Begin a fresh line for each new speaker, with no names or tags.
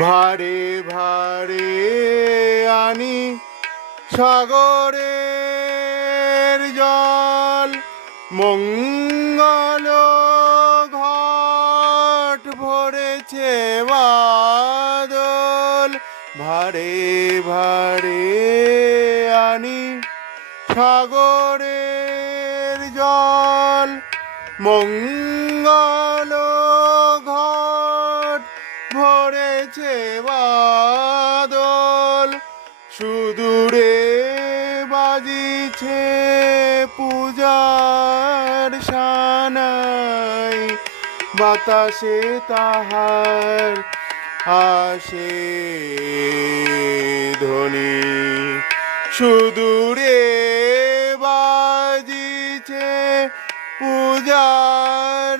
ভারে ভারে আনি সাগরের জল, মঙ্গল ঘট ভরেছে বাদল। ভারে ভারে আনি সাগরের জল, মঙ্গল করেছে বাদল। সুদূরে বাজিছে পূজার সানাই বাতাসে তাহার আসে ধ্বনি। সুদূরে বাজিছে পূজার